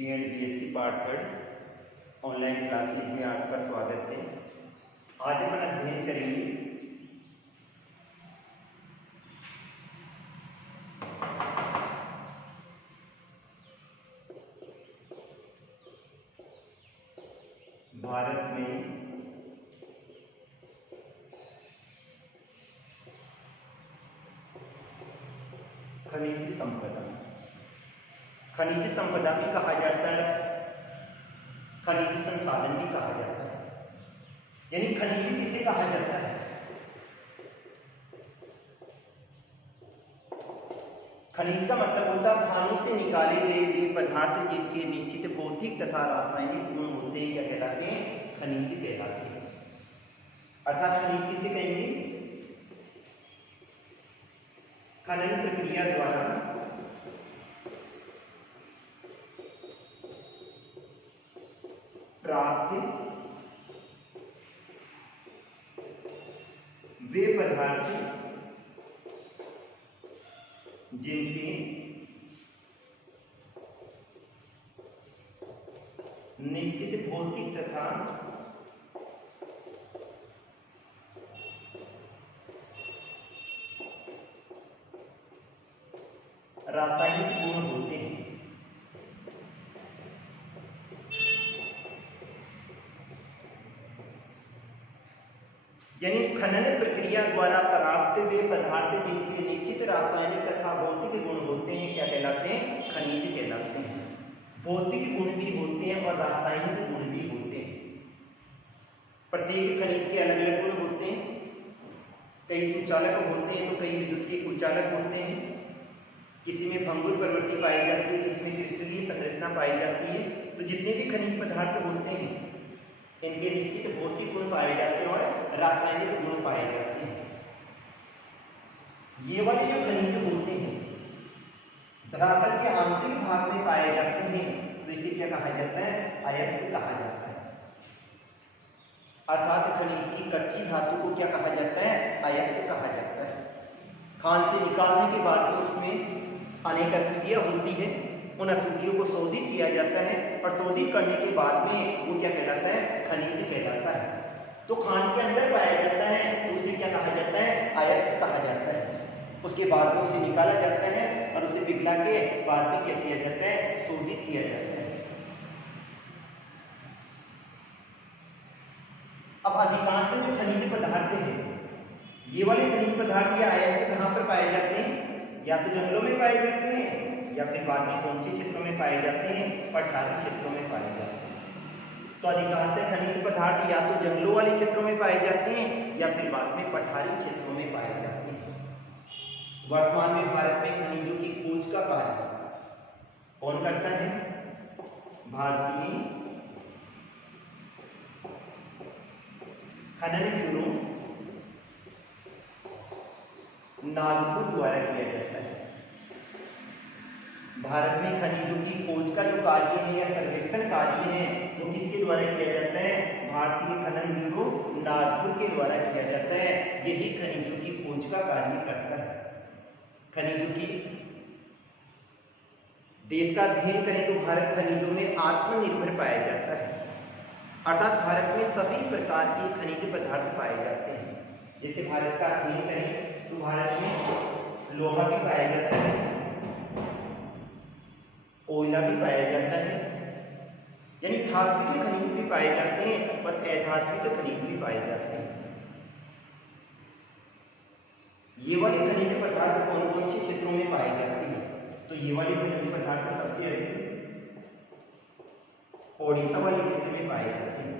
B.Ed. B.Sc part third online classes में आपका स्वागत है। आज अपन अध्ययन करेंगे भारत में खनिज संपदा। खनिज संपदा भी कहा जाता है, खनिज संसाधन भी कहा जाता है। यानी खनिज किसे कहा जाता है? खनिज का मतलब होता है खानों से निकाले गए वे पदार्थ जिनके निश्चित भौतिक तथा रासायनिक गुण होते हैं, क्या कहलाते हैं? खनिज कहलाते हैं। अर्थात खनिज किसे कहेंगे? खनन प्रक्रिया द्वारा प्राप्त वे पदार्थ जिनके निश्चित भौतिक तथा रासायनिक गुण होते हैं। यानी खनन प्रक्रिया द्वारा प्राप्त हुए पदार्थ जिनके निश्चित रासायनिक तथा भौतिक गुण होते हैं, क्या कहलाते हैं? खनिज कहलाते हैं। भौतिक गुण भी होते हैं और रासायनिक गुण भी होते हैं। प्रत्येक खनिज के अलग अलग गुण होते हैं। कई सुचालक होते हैं तो कई विद्युत के कुचालक होते हैं। किसी में भंगुर प्रवृत्ति पाई जाती है, किसी में क्रिस्टलीय संरचना पाई जाती है। तो जितने भी खनिज पदार्थ होते हैं इनके निश्चित भौतिक गुण पाए जाते हैं और रासायनिक गुण पाए जाते हैं। ये वाले जो खनिज होते हैं धरातल के आंतरिक भाग में पाए जाते हैं, तो इसे क्या कहा जाता है? अयस्क कहा जाता है। अर्थात खनिज की कच्ची धातु को क्या कहा जाता है? अयस्क कहा जाता है। खान से निकालने के बाद भी उसमें अनेक अशुद्धियां होती है, उन अशुद्धियों को शोधित किया जाता है और शोधित करने के बाद में वो क्या कहलाता है? खनिज कहलाता है। तो खान के अंदर पाया जाता है उसे क्या कहा जाता है? अयस्क कहा जाता है। उसके बाद में उसे निकाला जाता है और उसे पिघला के बाद में क्या किया जाता है? शोधित किया जाता है। अब अधिकांश जो खनिज पदार्थ है ये वाले खनिज पदार्थ या अयस्क कहाँ पर पाए जाते हैं? या तो जंगलों में पाए जाते हैं या फिर बाद में कौन से क्षेत्रों में पाए जाते हैं? पठारी क्षेत्रों में पाए जाते हैं। तो अधिकांश खनिज पदार्थ या तो जंगलों वाले क्षेत्रों में पाए जाते हैं या फिर बाद में पठारी क्षेत्रों में पाए जाते हैं। वर्तमान में भारत में खनिजों की खोज का कार्य कौन करता है? भारतीय खनन ब्यूरो नागपुर द्वारा किया जाता है। भारत में खनिजों की खोज का जो कार्य है या सर्वेक्षण कार्य है वो किसके द्वारा किया जाता है? भारतीय खनन ब्यूरो नागपुर के द्वारा किया जाता है। यही खनिजों की खोज का कार्य करता है। खनिजों की देश का अध्ययन करें तो भारत खनिजों में आत्मनिर्भर पाया जाता है। अर्थात भारत में सभी प्रकार के खनिज पदार्थ पाए जाते हैं। जैसे भारत का अध्ययन करें तो भारत में लोहा भी पाया जाता है, कोयला भी पाया जाता है, यानी धात्विक खनिज भी पाए जाते हैं और अधात्विक खनिज भी पाए जाते हैं। ये वाले खनिज पदार्थ कौन कौन से क्षेत्रों में पाए जाते हैं? तो ये वाले खनिज पदार्थ सबसे अधिक ओडिशा वाले क्षेत्र में पाए जाते हैं।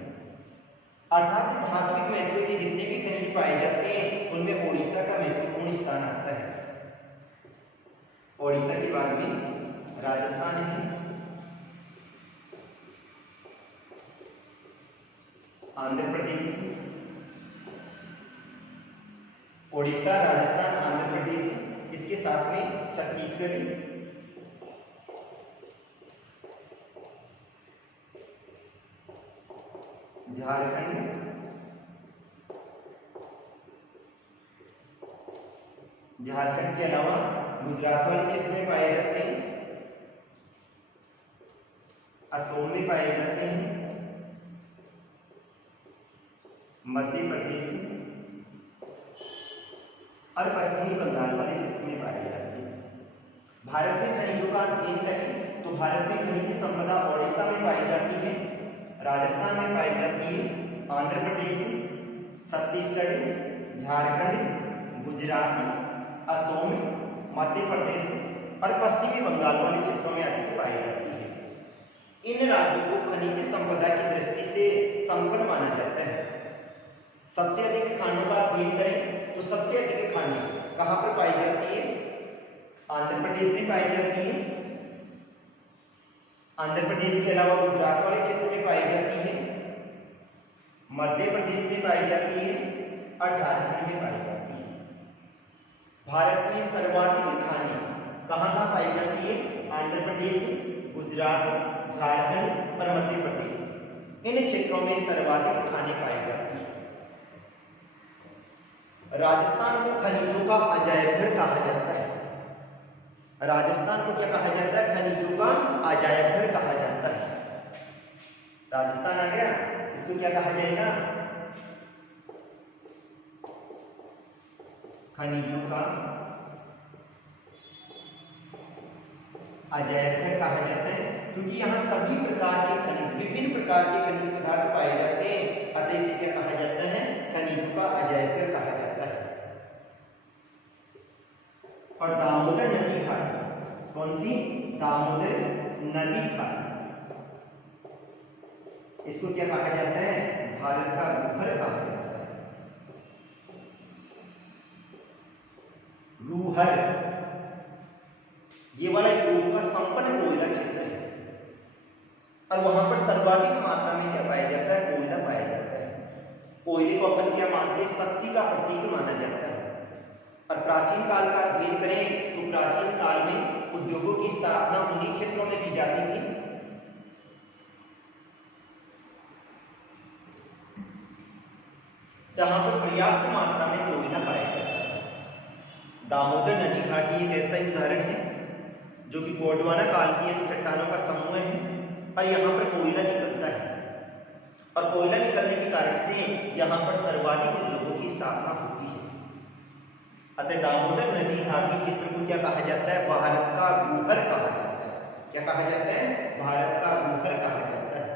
अर्थात धात्विक महत्व के जितने भी खनिज पाए जाते हैं उनमें ओडिशा का महत्वपूर्ण स्थान आता है। ओडिशा के बाद में राजस्थान है, आंध्र प्रदेश, ओडिशा, राजस्थान, आंध्र प्रदेश, इसके साथ में छत्तीसगढ़, झारखंड, झारखंड के अलावा गुजरात वाले क्षेत्र में पाए जाते हैं। असम में पाए जाते हैं, मध्य प्रदेश और पश्चिमी बंगाल वाले क्षेत्र में पाए जाते हैं। भारत में खनिजों का अध्ययन करें तो भारत में खनिज संपदा ओडिशा में पाई जाती है, राजस्थान में पाई जाती है, आंध्र प्रदेश, छत्तीसगढ़, झारखंड, गुजरात, असम, मध्य प्रदेश और पश्चिमी बंगाल वाले क्षेत्रों में अधिक पाई जाती है। इन राज्यों को खनिज संपदा की दृष्टि से संपन्न माना जाता है। सबसे अधिक खानों का अध्ययन करें तो सबसे अधिक खाने कहाँ पर पाई जाती है? आंध्र प्रदेश में पाई जाती है। आंध्र प्रदेश के अलावा गुजरात वाले क्षेत्र में पाई जाती है, मध्य प्रदेश में पाई जाती है और झारखंड में पाई जाती है। भारत में सर्वाधिक खाने कहाँ पाई जाती है? आंध्र प्रदेश, गुजरात, झारखंड और मध्य प्रदेश। इन क्षेत्रों में सर्वाधिक खाने पाई जाती है। राजस्थान को खनिजों का अजायब घर कहा जाता है। राजस्थान को क्या कहा जाता है? खनिजों का अजायब घर कहा जाता है। राजस्थान आ गया, इसको क्या कहा जाएगा? खनिजों का अजायब घर कहा जाता है, क्योंकि यहाँ सभी प्रकार के खनिज, विभिन्न प्रकार के खनिज पदार्थ पाए जाते हैं, अतः इसे क्या कहा जाता है? खनिजों का अजायब घर कहा जाता है। और दामोदर नदी घाटी, कौन सी? दामोदर नदी घाटी, इसको क्या कहा जाता है? भारत का रूहर कहा जाता है। रूहर, ये वाला यूरोप का संपन्न कोयला क्षेत्र है और वहां पर सर्वाधिक मात्रा में क्या पाया जाता है? कोयला पाया जाता है। कोयले को अपन क्या मानते हैं? शक्ति का प्रतीक माना जाता है। और प्राचीन काल का अध्ययन करें तो प्राचीन काल में उद्योगों की स्थापना उन्हीं क्षेत्रों में की जाती थी जहां पर पर्याप्त मात्रा में कोयला पाया जाता है। दामोदर नदी घाटी एक ऐसा ही उदाहरण है जो कि गोंडवाना काल की यानी चट्टानों का समूह है और यहाँ पर कोयला निकलता है और कोयला निकलने के कारण से यहाँ पर सर्वाधिक उद्योगों की स्थापना होती है। अतः दामोदर नदी घाटी क्षेत्र को क्या कहा जाता है? भारत का रूहर कहा जाता है। क्या कहा जाता है? भारत का रूहर कहा जाता है।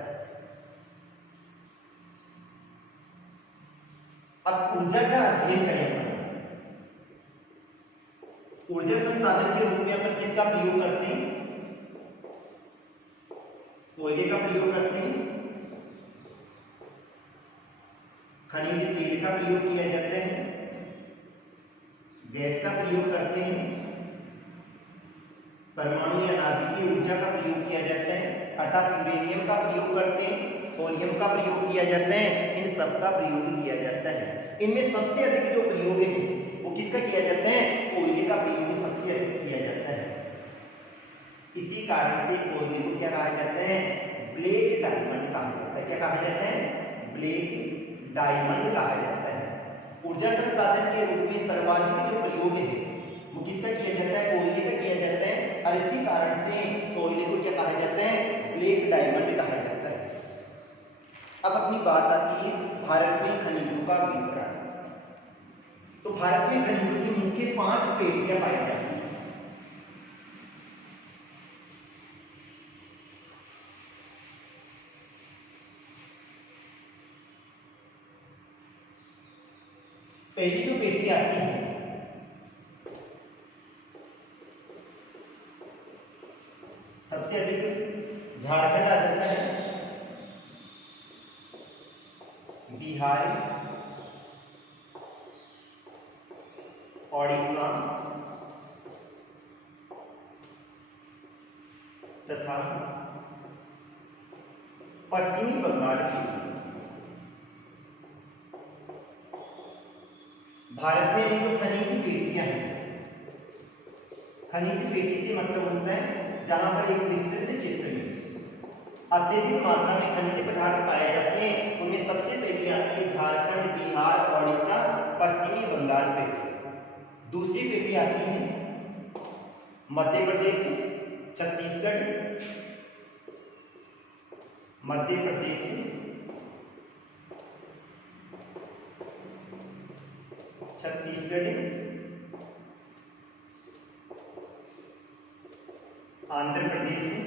अब ऊर्जा का अध्ययन करें। ऊर्जा संसाधन के रूप में अपन किसका प्रयोग करते हैं? कोयले का प्रयोग करते हैं, खनिज तेल का प्रयोग किया जाता है, गैस का प्रयोग करते हैं, परमाणु या नाभिकीय ऊर्जा का प्रयोग किया जाता है अर्थात यूरेनियम का प्रयोग करते हैं, थोरियम का प्रयोग किया जाता है, इन सब का प्रयोग किया जाता है। इनमें सबसे अधिक जो प्रयोग है वो किसका किया जाता है? कोयले का प्रयोग सबसे अधिक किया जाता है। इसी कारण से कोयले को क्या कहा जाता है? ब्लैक डायमंड कहा जाता है। क्या कहा जाता है? ब्लैक डायमंड कहा जाता है। ऊर्जा संसाधन के रूप में सर्वाधिक जो प्रयोग है वो किसका किया जाता है? कोयले का किया जाता है और इसी कारण से कोयले को क्या कहा जाता है? ब्लैक डायमंड कहा जाता है। अब अपनी बात आती है भारत में खनिजों का वितरण। तो भारत में खनिजों की मुख्य 5 पेटियां पाई जाती हैं। पहली जो पेटी आती है सबसे अधिक झारखंड आ जाता है, बिहार, ओडिशा तथा पश्चिमी बंगाल। भारत में जो खनिज पेटियां हैं, खनिज पेटी से मतलब होता है जहां पर एक विस्तृत क्षेत्र में अत्यधिक मात्रा में खनिज पदार्थ पाए जाते हैं, उनमें सबसे पहली आती है झारखंड, बिहार, ओडिशा, पश्चिमी बंगाल पेटी। दूसरी पेटी आती है मध्य प्रदेश, छत्तीसगढ़, मध्य प्रदेश से छत्तीसगढ़, आंध्र प्रदेश से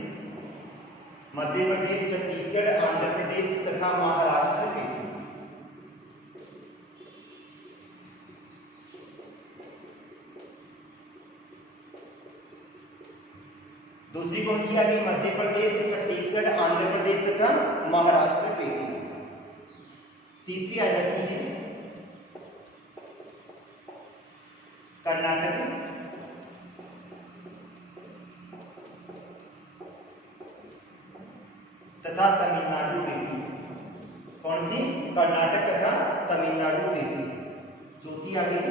मध्य प्रदेश, छत्तीसगढ़, आंध्र प्रदेश तथा महाराष्ट्र के दूसरी कौन सी आ गई? मध्य प्रदेश, छत्तीसगढ़, आंध्र प्रदेश तथा महाराष्ट्र पेटी। तीसरी आ जाती है कर्नाटक तथा तमिलनाडु पेटी। कौन सी? कर्नाटक तथा तमिलनाडु पेटी। चौथी आ गई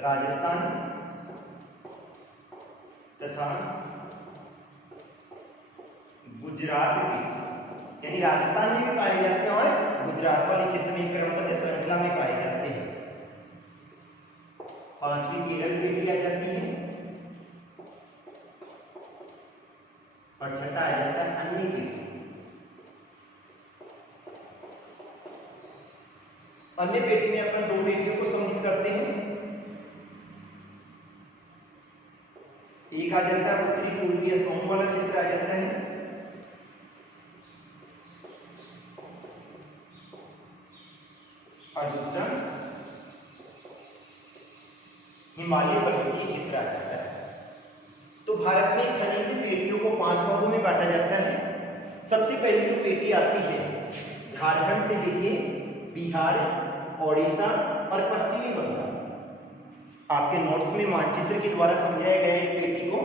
राजस्थान तथा गुजरात में, यानी राजस्थान में भी पाए जाते हैं और गुजरात वाले क्षेत्र में क्रमबद्ध श्रृंखला में पाए जाते हैं। पांचवी केरल पेटी आ जाती है और छठा आ जाता है अन्य पेटी। अन्य पेटी में अपन दो पेटियों को सम्मिलित करते हैं। एक आ जाता है उत्तरी पूर्वी असम वाला क्षेत्र आ जाता है, और दूसरा हिमालय पर्वतीय क्षेत्र आ जाता है। तो भारत में खनिज पेटियों को 5 भागों में बांटा जाता है। सबसे पहले जो पेटी आती है झारखंड से लेके बिहार, ओडिशा और पश्चिमी बंगाल। आपके नोट्स में मानचित्र के द्वारा समझाया गया है इस पेटी को।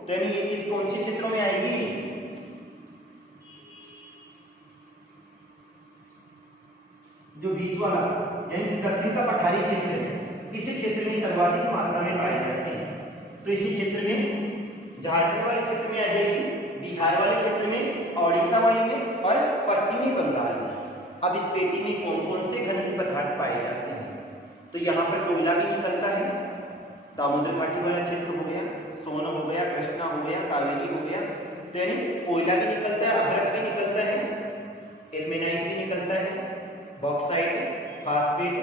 तो यानी ये किस कौन से क्षेत्रों में आएगी? जो बीच वाला यानी दक्षिण का पठारी क्षेत्र है, इसी क्षेत्र में सर्वाधिक मात्रा में पाए जाते हैं। तो इसी क्षेत्र में झारखंड वाले क्षेत्र में आ जाएगी, बिहार वाले क्षेत्र में, ओडिशा वाले में और पश्चिमी बंगाल में। अब इस पेटी में कौन कौन से खनिज पदार्थ पाए जाते हैं? तो यहाँ पर कोयला भी निकलता है, दामोदर घाटी वाला क्षेत्र हो गया, सोन हो गया, कृष्णा हो गया, कावेरी हो गया। तो यानी कोयला भी निकलता है, अभ्रक भी निकलता है, इल्मेनाइट भी निकलता है, बॉक्साइट, फास्फेट,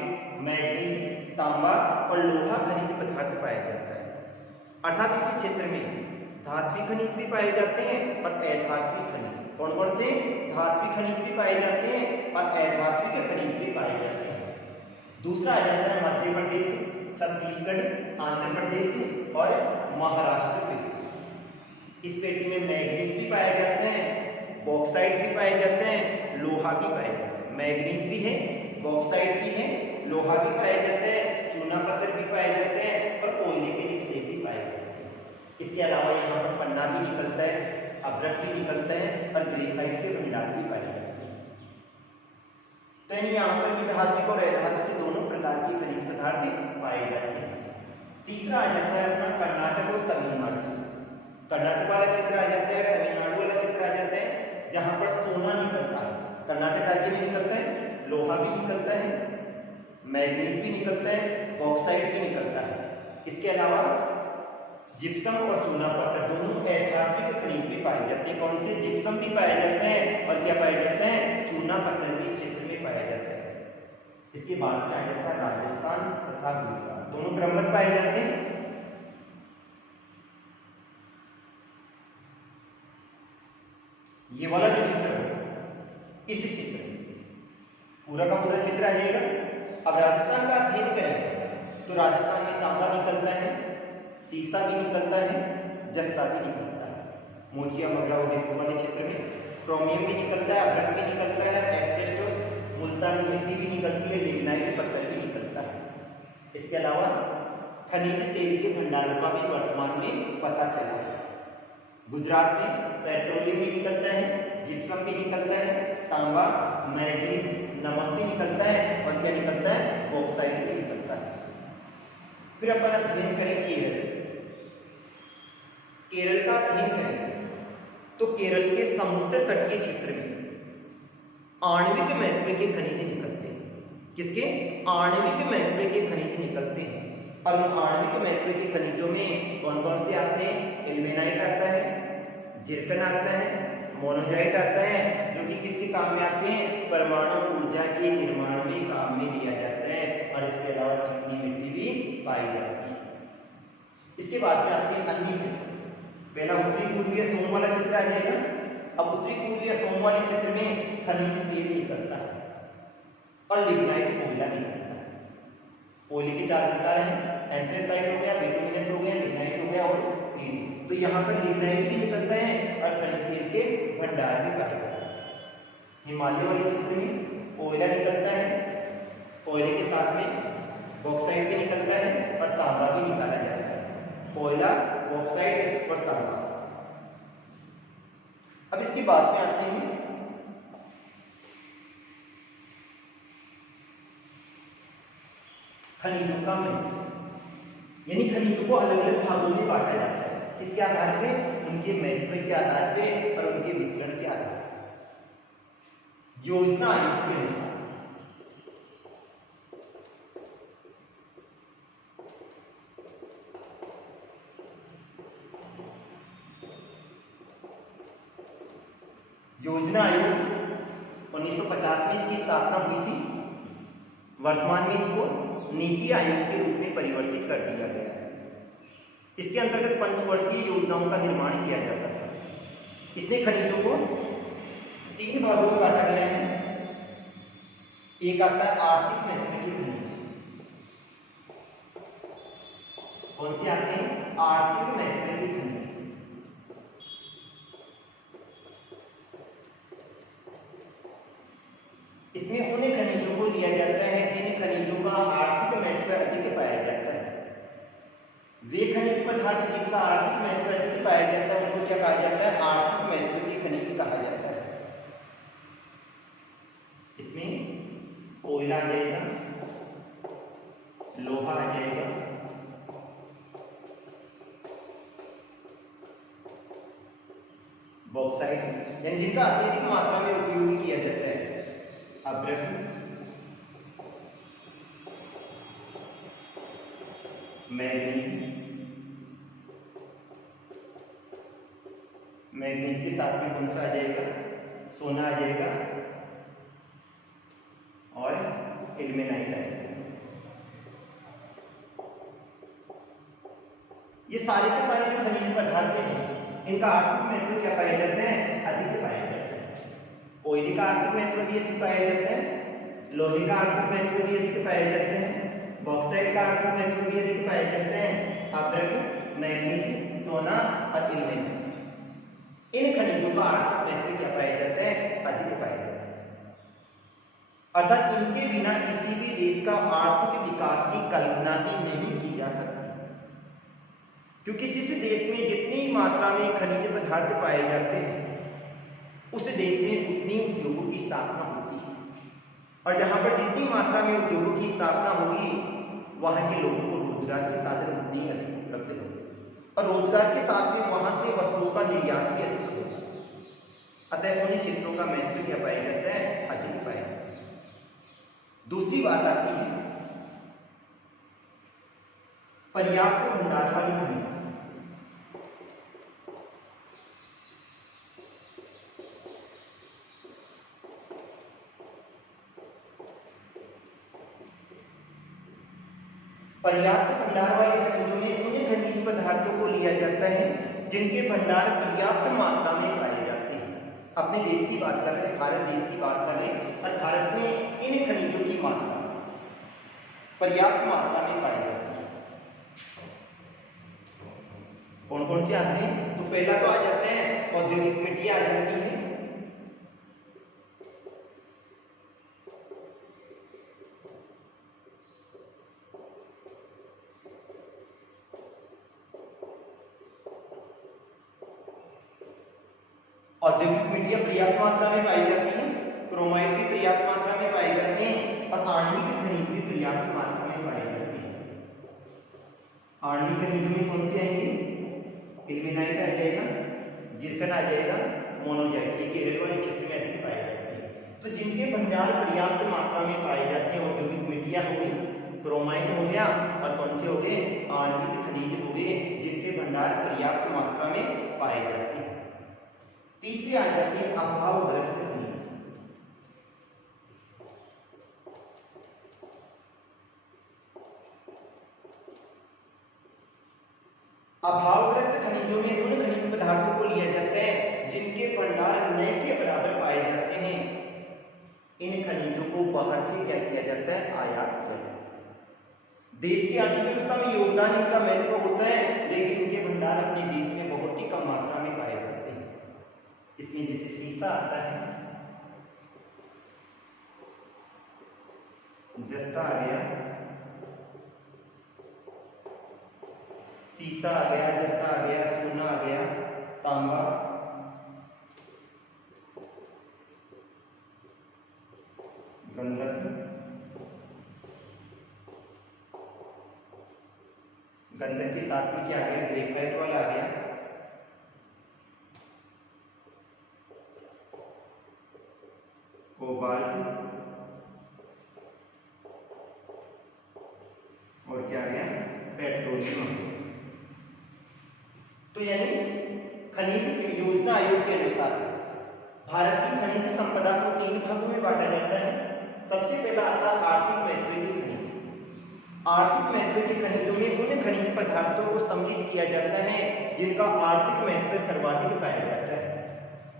मैग्नीज, तांबा और लोहा खनिज पदार्थ पाया जाता है। अर्थात इसी क्षेत्र में धात्विक खनिज भी पाए जाते हैं और अधात्विक खनिज। कौन कौन से? धात्विक खनिज भी पाए जाते हैं और अधात्विक खनिज भी पाए जाते हैं। दूसरा आ जाता है मध्य प्रदेश से, छत्तीसगढ़, आंध्र प्रदेश से और महाराष्ट्र पेटी। इस पेटी में मैग्नीज भी पाए जाते हैं, बॉक्साइट भी पाए जाते हैं, लोहा भी पाए जाते हैं। मैग्नीज भी है, बॉक्साइट भी है, लोहा भी पाए जाते हैं, चूना पत्थर भी पाए जाते हैं और कोयले के निक्षेप भी पाए जाते हैं। इसके अलावा यहाँ पर पन्ना भी निकलता है, अभ्रक भी निकलता है और ग्रेफाइट के भंडार भी पाए जाते हैं। तो यहाँ पर भी धात्विक और अधात्विक दोनों प्रकार के खनिज पदार्थ पाए जाते हैं। तीसरा आ जाता है अपना कर्नाटक और तमिलनाडु। कर्नाटक वाला क्षेत्र आ जाता है, तमिलनाडु वाला क्षेत्र आ जाता है, जहां पर सोना निकलता है। कर्नाटक राज्य में निकलता है, लोहा भी निकलता है, मैग्नीज भी निकलता है, बॉक्साइट भी निकलता है। इसके अलावा जिप्सम और चूना पत्थर दोनों अधात्विक खनिज भी पाए जाते हैं। कौन से? जिप्सम भी पाए जाते हैं और क्या पाए जाते हैं? चूना पत्थर भी इस क्षेत्र में पाया जाता है। इसके बाद में आ जाता है राजस्थान तथा गुजरात, दोनों क्रमबद्ध पाए जाते हैं। ये वाला जो क्षेत्र है इस क्षेत्र में पूरा का पूरा क्षेत्र आ जाएगा। अब राजस्थान का अध्ययन करें तो राजस्थान में तांबा निकलता है, सीसा भी निकलता है, जस्ता भी निकलता है। मोचिया मगरा उदयपुर वाले क्षेत्र में क्रोमियम भी निकलता है, अभ्रक भी निकलता है, एस्बेस्टोस, मुल्तानी मिट्टी भी निकलती है, लिग्नाइट पत्थर भी निकलता है। इसके अलावा खनिज तेल के भंडारों का भी वर्तमान में पता चला है। गुजरात में पेट्रोलियम भी निकलता है, जिप्सम भी निकलता है, तांबा, मैग्नीज, नमक भी निकलता है और क्या निकलता है? बॉक्साइट भी निकलता है। फिर अपन अध्ययन करें केरल। केरल का अध्ययन करें तो केरल के समुद्र तटीय क्षेत्र में आणविक महत्व के खनिज निकलते हैं। किसके? आणविक महत्व के खनिज निकलते हैं। और उन आणविक महत्व के खनिजों में कौन कौन से आते हैं? इल्मेनाइट आता है, जिरकन आता है, मोनोजाइट आता है, जो कि किसके काम में आते हैं, परमाणु ऊर्जा के निर्माण में काम में लिया जाता है, और इसके अलावा चिकनी मिट्टी भी पाई जाती है। इसके बाद में आते हैं अन्य क्षेत्र। पहला उत्तरी पूर्वीय सोम वाला क्षेत्र आ जाएगा। अब उत्तरी पूर्वीय सोम वाले क्षेत्र में खनिज तेल निकलता है और लिग्नाइट कोयला निकलता है। कोयले के 4 प्रकार हैं, एंथ्रेसाइट हो गया, बिटुमिनस हो गया, लिग्नाइट हो गया और ईडी। तो यहाँ पर लिग्नाइट भी निकलता है और खनिज तेल के भंडार भी पाए जाते हैं। हिमालय वाले क्षेत्र में कोयला निकलता है, कोयले के साथ में बॉक्साइट भी निकलता है और तांबा भी निकाला जाता है। कोयला, बॉक्साइट और तांबा। अब इसके बाद में आते हैं खनिजों का महत्व, यानी खनिजों को अलग अलग भागों में बांटा जाता है। इसके आधार पे, उनके महत्व के आधार पे और उनके वितरण के आधार पे। योजना आयोग के अनुसार योजना आयोग 1950 में इसकी स्थापना हुई थी। वर्तमान में इसको नीति आयोग के रूप में परिवर्तित कर दिया गया है। इसके अंतर्गत पंचवर्षीय योजनाओं का निर्माण किया जाता था। इसने खनिजों को 3 भागों में बांटा गया है। एक आता है आर्थिक महत्व के खनिज। कौन से आते हैं? आर्थिक महत्व के खनिज। इसमें उन खनिजों को लिया जाता है जिन खनिजों का आर्थिक महत्व अधिक पाया जाता है। वे खनिज पदार्थ जिनका आर्थिक महत्व अधिक पाया जाता है उनको क्या कहा जाता है? आर्थिक महत्व के खनिज कहा जाता है। इसमें कोयला आ जाएगा, लोहा आ जाएगा, बॉक्साइट यानी जिनका अत्यधिक मात्रा में उपयोग किया जाता है, अभ्रक, मैग्नीज के साथ में कौन सा आ जाएगा? सोना आ जाएगा और इल्मेनाइट आएगा। ये सारे के सारे जो खनिज पदार्थ हैं इनका आर्थिक महत्व क्या पाया जाता है? अधिक पाया जाता है। कोयले का आर्थिक महत्व भी अधिक पाया जाता है, लोहे का आर्थिक महत्व भी अधिक पाया जाता है, बॉक्साइट का आर्थिक महत्व भी अधिक पाया जाता है, अभ्रक, मैग्नीज, सोना और इल्मेनाइट। इन खनिजों का आर्थिक महत्व क्या पाया जाता है? अधिक पाया जाता है। अर्थात इनके बिना किसी भी देश का आर्थिक विकास की कल्पना भी नहीं की जा सकती, क्योंकि जिस देश में जितनी मात्रा में खनिज पदार्थ पाए जाते हैं उस देश में उतनी उद्योगों की स्थापना होती है, और जहां पर जितनी मात्रा में उद्योगों की स्थापना होगी वहां के लोगों को रोजगार के साधन उतनी अधिक उपलब्ध होंगे, और रोजगार के साथ में वहां से वस्तुओं का निर्यात भी अधिक होगा। अतः उन क्षेत्रों का महत्व क्या पाया जाता है? अधिक पाया जाता है। दूसरी बात आती है पर्याप्त भंडार वाली खनिज। पर्याप्त भंडार वाले खनिजों में उन खनिज पदार्थों को लिया जाता है जिनके भंडार पर्याप्त मात्रा में पाए जाते हैं। अपने देश की बात कर रहे हैं, भारत देश की बात कर रहे हैं, और भारत में इन खनिजों की मात्रा पर्याप्त मात्रा में पाई जाती है। कौन कौन से आते हैं? तो पहला तो आ जाते हैं औद्योगिक मिट्टी आ जाती है, औद्योगिक मिट्टियां पर्याप्त मात्रा में पाई जाती हैं, क्रोमाइट भी पर्याप्त मात्रा में पाए जाते हैं, और आणविक खनिज भी पर्याप्त मात्रा में पाए जाते हैं। आणविक खनिजों में कौन से आएंगे? इल्मेनाइट आ जाएगा, जिरकन आ जाएगा, मोनोजाइट, ये केरल वाले क्षेत्र में अधिक पाए जाते हैं। तो जिनके भंडार पर्याप्त मात्रा में पाए जाते हैं, औद्योगिक मिट्टियां हो गई, क्रोमाइट हो गया, और कौन से हो गए? आणविक खनिज हो गए, जिनके भंडार पर्याप्त मात्रा में पाए जाते हैं। तीसरे आ जाते हैं अभावग्रस्त खनिज। अभावग्रस्त खनिजों में उन खनिज पदार्थों को लिया जाता है जिनके भंडार न के बराबर पाए जाते हैं। इन खनिजों को बाहर से क्या किया जाता है, आयात किया जाता है। देश की अर्थव्यवस्था में योगदान इनका महत्व होता है, लेकिन इनके भंडार अपने देश में बहुत ही कम मात्रा में पाए जाते हैं। इसमें जैसे सीसा आता है, जस्ता आ गया, सीसा आ गया, जस्ता आ गया, सोना आ गया, तांबा, गंधक, गंधक के साथ में क्या आ गया, ग्रेफाइट वाला आ गया, कोबाल्ट, और क्या आ गया, पेट्रोलियम। तो यानी खनिज योजना आयोग के अनुसार भारत की खनिज संपदा को 3 भागों में बांटा जाता है। सबसे पहला आता है आर्थिक महत्व के खनिज। आर्थिक महत्व के खनिजों में उन खनिज पदार्थों को सम्मिलित किया जाता है जिनका आर्थिक महत्व सर्वाधिक पाया जाता है।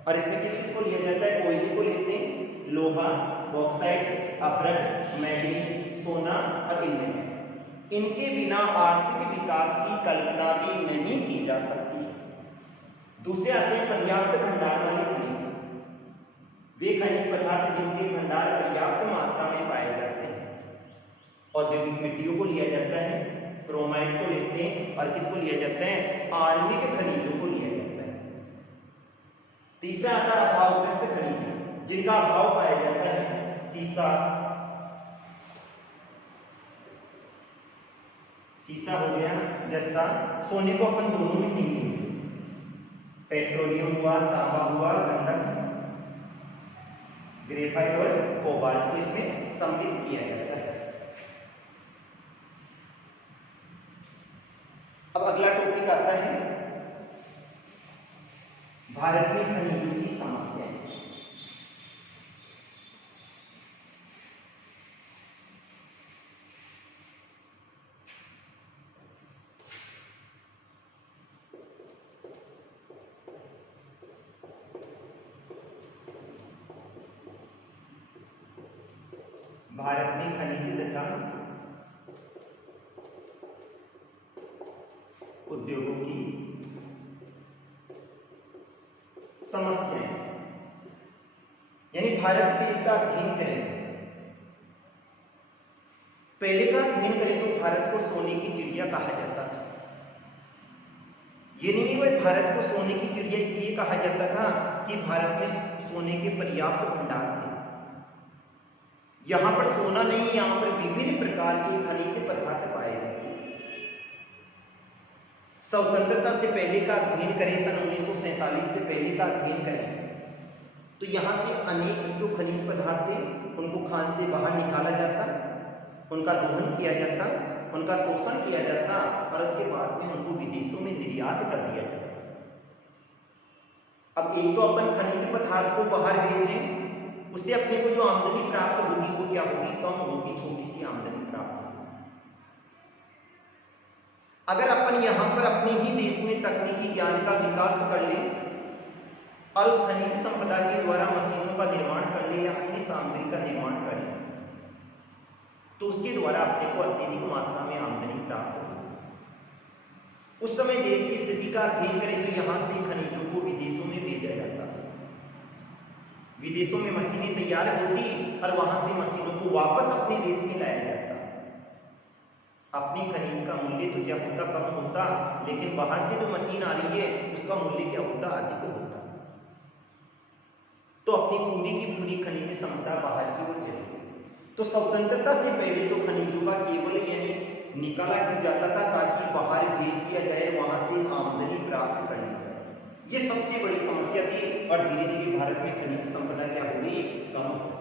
और इसमें किस को लिया जाता है, कोयले को लेते हैं, लोहा, बॉक्साइट, अपरट, मैग्नीज, सोना और इल्मेनाइट। इनके बिना आर्थिक विकास की कल्पना भी नहीं की जा सकती। दूसरे आते हैं पर्याप्त भंडार वाले खनिज। वे खनिज पदार्थ जिनके भंडार पर्याप्त मात्रा में पाए जाते हैं। औद्योगिक मिट्टियों को लिया जाता है, क्रोमाइट को लेते हैं, और किसको लिया जाता है, आणविक खनिजों को लिया जाता है। तीसरा आता है अभावग्रस्त खनिज, जिनका अभाव पाया जाता है, सीसा, सीसा हो गया, जस्ता, सोने को अपन दोनों में नहीं लेंगे, पेट्रोलियम हुआ, तांबा हुआ, गंधक, ग्रेफाइट और कोबाल्ट को इसमें सम्मिलित किया जाता है। अब अगला टॉपिक आता है भारत में खनिजों की समस्याएं। भारत में खनिज तथा उद्योगों की समस्याएं, यानी भारत देश का अध्ययन करें। पहले का अध्ययन करें तो भारत को सोने की चिड़िया कहा जाता था। ये नहीं भाई, भारत को सोने की चिड़िया इसलिए कहा जाता था कि भारत में सोने के पर्याप्त भंडार थे। यहां पर सोना नहीं, यहां पर विभिन्न प्रकार के खनिज पदार्थ पाए जाते थे। स्वतंत्रता से पहले का अध्ययन करें, सन 1947 से पहले का अध्ययन करें, तो यहां से अनेक जो खनिज पदार्थ थे उनको खान से बाहर निकाला जाता, उनका दोहन किया जाता, उनका शोषण किया जाता, और उसके बाद में उनको विदेशों में निर्यात कर दिया जाता। अब एक तो अपन खनिज पदार्थ को बाहर भेज रहे हैं, उससे अपने को जो आमदनी प्राप्त होगी वो क्या होगी, कम होगी, छोटी सी आमदनी प्राप्त होगी। अगर अपन यहां पर अपने ही देश में तकनीकी ज्ञान का विकास कर ले और उस खनिज संपदा के द्वारा मशीनों का निर्माण कर ले या अन्य सामग्री का निर्माण कर ले, तो उसके द्वारा अपने को अत्यधिक मात्रा में आमदनी प्राप्त होगी। उस समय देश की स्थिति का अध्ययन करें तो यहां से खनिजों को विदेशों में भेजा जाता, विदेशों में मशीनें तैयार होती और वहां से मशीनों को वापस अपने देश में लाया जाता। अपने खनिज का मूल्य तो क्या होता, कम होता, लेकिन बाहर से जो मशीन आ रही है उसका मूल्य क्या होता, अधिक होता। तो अपनी पूरी की पूरी खनिज संपदा बाहर की ओर चली गई। तो स्वतंत्रता से पहले तो खनिजों का केवल यानी निकाला क्यों जाता था, ताकि बाहर भेज दिया जाए, वहां से आमदनी प्राप्त कर ली जाए। ये सबसे बड़ी समस्या थी, और धीरे धीरे भारत में खनिज संपदा क्या हो गई, कम हो गई।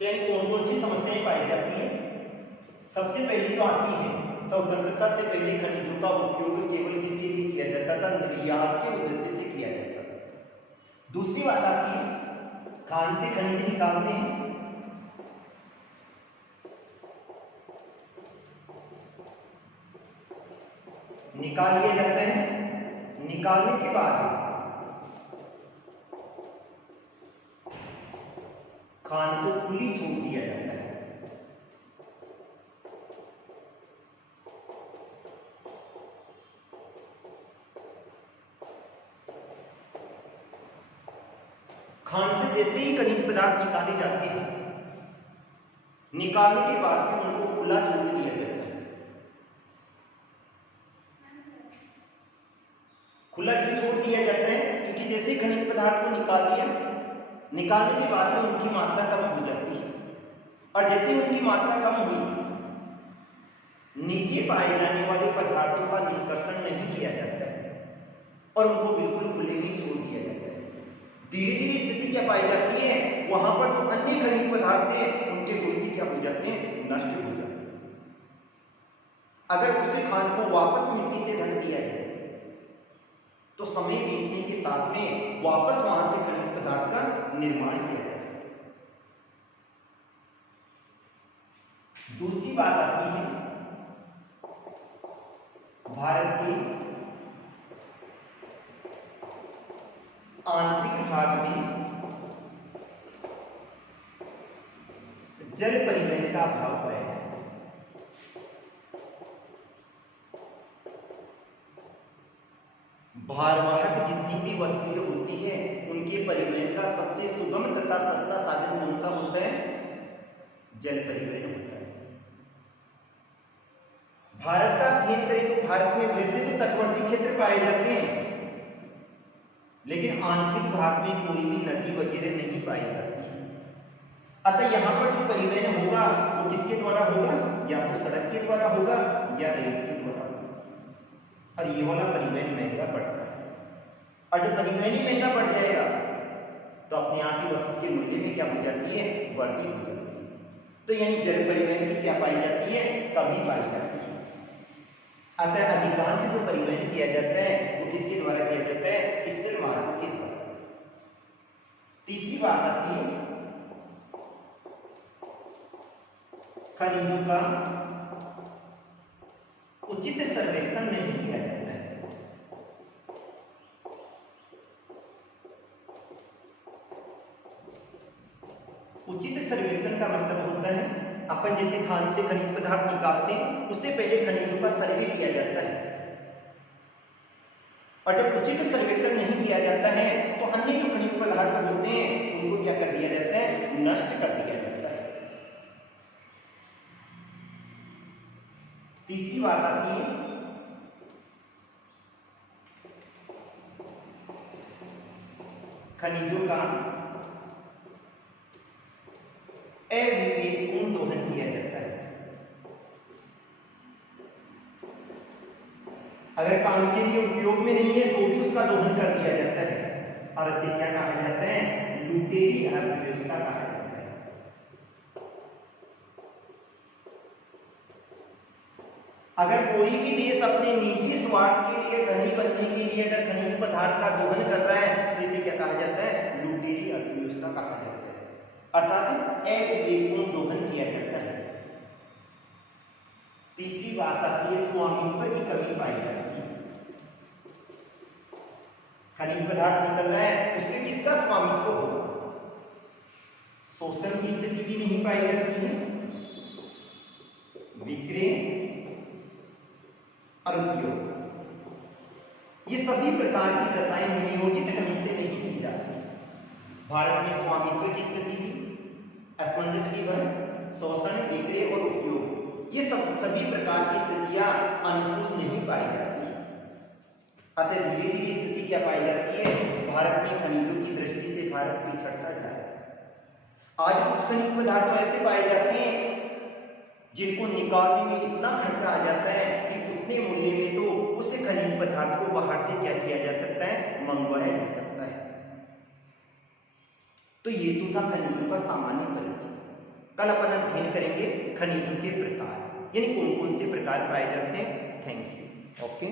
तो यानी कौन कौन सी समस्याएं पाई जाती है, सबसे पहली तो आती है स्वतंत्रता से पहले खनिजों का उपयोग केवल किसके लिए किया जाता था? निर्यात के उद्देश्य से किया जाता था। दूसरी बात आती है, खान से खनिज निकालते हैं, निकाल लिए जाते हैं, निकालने के बाद खान को खुली छोड़ दिया जाता है। खान से जैसे ही खनिज पदार्थ निकाले जाते हैं, निकालने के बाद भी उनको खुला छोड़ दिया जाता है। खुला क्यों छोड़ दिया जाता है? क्योंकि जैसे ही खनिज पदार्थ को निकाल दिया, निकालने के बाद में उनकी मात्रा कम हो जाती है, और जैसे ही उनकी मात्रा कम हुई, नीचे पाए जाने वाले पदार्थों का निष्कर्षण नहीं किया जाता है और उनको बिल्कुल खुले में छोड़ दिया जाता है। धीरे धीरे स्थिति क्या पाई जाती है? वहां पर जो अन्य खनिज पदार्थ थे उनके गुण भी क्या हो जाते हैं? नष्ट हो जाते हैं। अगर उसी खान को वापस मिट्टी से ढक दिया जाए तो समय बीतने के साथ में वापस वहां से खनिज पदार्थ का निर्माण किया जा सकता है। दूसरी बात आती है भारत के आंतरिक भाग में जल परिवहन का अभाव है। भारवाहक जितनी भी वस्तुएं होती हैं उनके परिवहन का सबसे सुगम तथा सस्ता साधन कौन सा होता है? जल परिवहन होता है। भारत का अध्ययन करें तो भारत में वैसे तो तटवर्ती क्षेत्र पाए जाते हैं, लेकिन आंतरिक भाग में कोई भी नदी वगैरह नहीं पाई जाती। अतः यहाँ पर जो परिवहन होगा वो किसके द्वारा होगा? या तो सड़क के द्वारा होगा या रेल के द्वारा होगा, और ये वाला परिवहन महंगा पड़ता है। और जब परिवहन ही महंगा पड़ जाएगा तो अपने आप ही वस्तु के मूल्य में क्या हो जाती है? वृद्धि हो जाती है। तो यानी जल परिवहन की क्या पाई जाती है? कमी पाई जाती है। अतः अधिकांश जो परिवहन किया जाता है वो किसके द्वारा किया जाता है? स्थल मार्गों के द्वारा। तीसरी बात आती है खनिजों का उचित सर्वेक्षण नहीं किया जाता है। उचित सर्वेक्षण का मतलब होता है अपन जैसे खान से खनिज पदार्थ निकालते हैं उससे पहले खनिजों का सर्वे किया जाता है, और जब उचित सर्वेक्षण नहीं किया जाता है तो अन्य जो खनिज पदार्थ होते हैं उनको क्या कर दिया जाता है? नष्ट कर दिया जाता है। तीसरी बात आती है खनिजों का अविवेकपूर्ण दोहन किया जाता है। अगर काम के लिए उपयोग में नहीं है तो भी उसका दोहन कर दिया जाता है, और इसे क्या कहा जाता है? लुटेरी अर्थव्यवस्था कहा जाता है। अगर कोई भी देश अपने निजी स्वार्थ के लिए धनी बनने के लिए अगर खनिज पदार्थ का दोहन कर रहा है तो इसे क्या कहा जाता है? लुटेरी अर्थव्यवस्था कहा जाता है, अर्थात अविवेकपूर्ण दोहन किया जाता है। तीसरी बात आती है स्वामित्व की कमी पाई जाती है। खनिज पदार्थ निकल रहा है उसमें किसका स्वामित्व होगा? शोषण की स्थिति भी नहीं पाई जाती है, विक्रय और उपयोग, ये सभी प्रकार की दशाएं नियोजित ढंग से नहीं की जाती। भारत में स्वामित्व की स्थिति भी, असमंजस की भर, शोषण, विक्रय और उपयोग, ये सभी प्रकार की स्थितियां अनुकूल नहीं पाई जाती। अतः धीरे धीरे स्थिति क्या पाई जाती है? भारत में खनिजों की दृष्टि से भारत पिछड़ता जा रहा है। आज कुछ खनिज पदार्थ ऐसे पाए जाते हैं जिनको निकालने में इतना खर्चा आ जाता है कि उतने मूल्य में तो उस खनिज पदार्थ को बाहर से क्या किया जा सकता है? मंगवाया जा सकता है। तो ये तो था खनिजों का सामान्य परिचय। कल अपन अध्ययन करेंगे खनिजों के प्रकार। यानी कौन कौन से प्रकार पाए जाते हैं। Thank you. ओके।